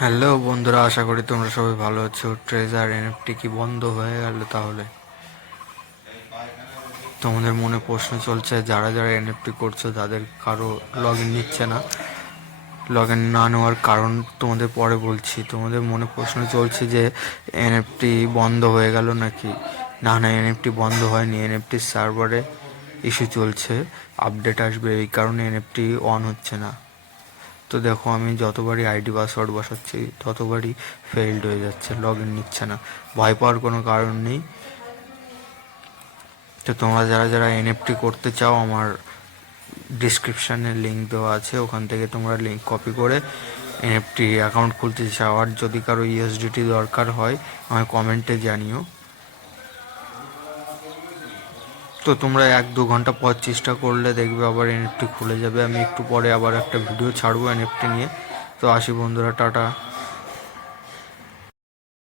Hello বন্ধুরা, আশা করি তোমরা সবাই ভালো আছো। ট্রেজার এনএফটি কি বন্ধ হয়ে গেল? তাহলে তোমাদের মনে প্রশ্ন চলছে, যারা যারা এনএফটি করছো তাদের কারো লগ ইন নিচ্ছে না। লগ ইন না নেওয়ার কারণ তোমাদের পরে বলছি। তোমাদের মনে প্রশ্ন চলছে যে এনএফটি বন্ধ হয়ে গেল নাকি। না না, এনএফটি বন্ধ হয়নি। এনএফটির সার্ভারে ইস্যু চলছে, আপডেট আসবে, এই কারণে এনএফটি অন হচ্ছে না। তো দেখো, আমি যতবারই আইডি পাসওয়ার্ড বসাচ্ছি ততবারই ফেইল্ড হয়ে যাচ্ছে, লগ ইন নিচ্ছে না। ভয় পাওয়ার কোনো কারণ নেই। তো তোমরা যারা যারা এনএফটি করতে চাও, আমার ডিসক্রিপশানে লিঙ্ক দেওয়া আছে, ওখান থেকে তোমরা লিঙ্ক কপি করে এনএফটি অ্যাকাউন্ট খুলতে চাও। আর যদি কারো ইউএসডিটি দরকার হয় আমায় কমেন্টে জানিও। তো তোমরা 1-2 ঘন্টা পর চেষ্টা করলে দেখবে আবার এনএফটি খুলে যাবে। আমি একটু পরে আবার একটা ভিডিও ছাড়বো এনএফটি নিয়ে। তো আসি বন্ধুরা, টাটা।